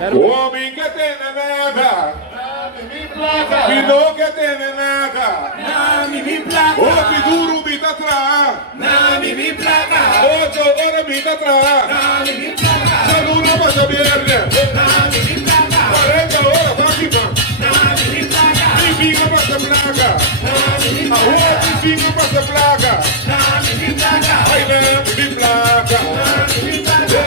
Homem que tem nada, que não quer ter nada. Homem duro me tá atrás, 8 horas me tá atrás. Se não na baixa verde, 40 horas pra cima. Me fica pra essa placa, a rua me fica pra essa placa. Ai não me placa, não me placa.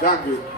Danke.